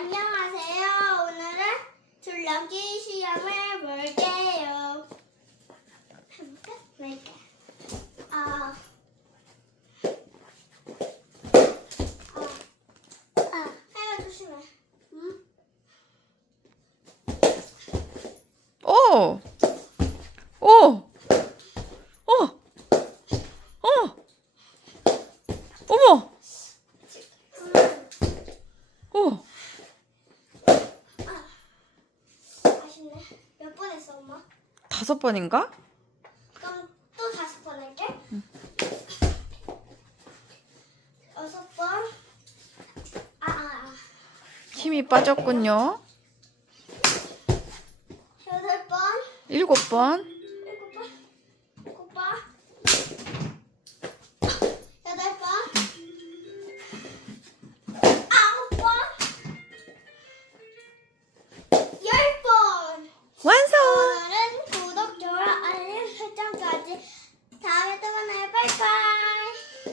안녕하세요. 오늘은 줄넘기 시험을 볼게요. 해볼까? 말까? 아. 아. 아. 해가 조심해. 응? 오! 오! 어! 어! 어머! 어! 아쉽네. 몇번 했어, 엄마? 다섯 번인가? 그럼 또 다섯 번 할게. 여섯 번. 아, 아, 아. 힘이 빠졌군요. 여덟 번. 일곱 번.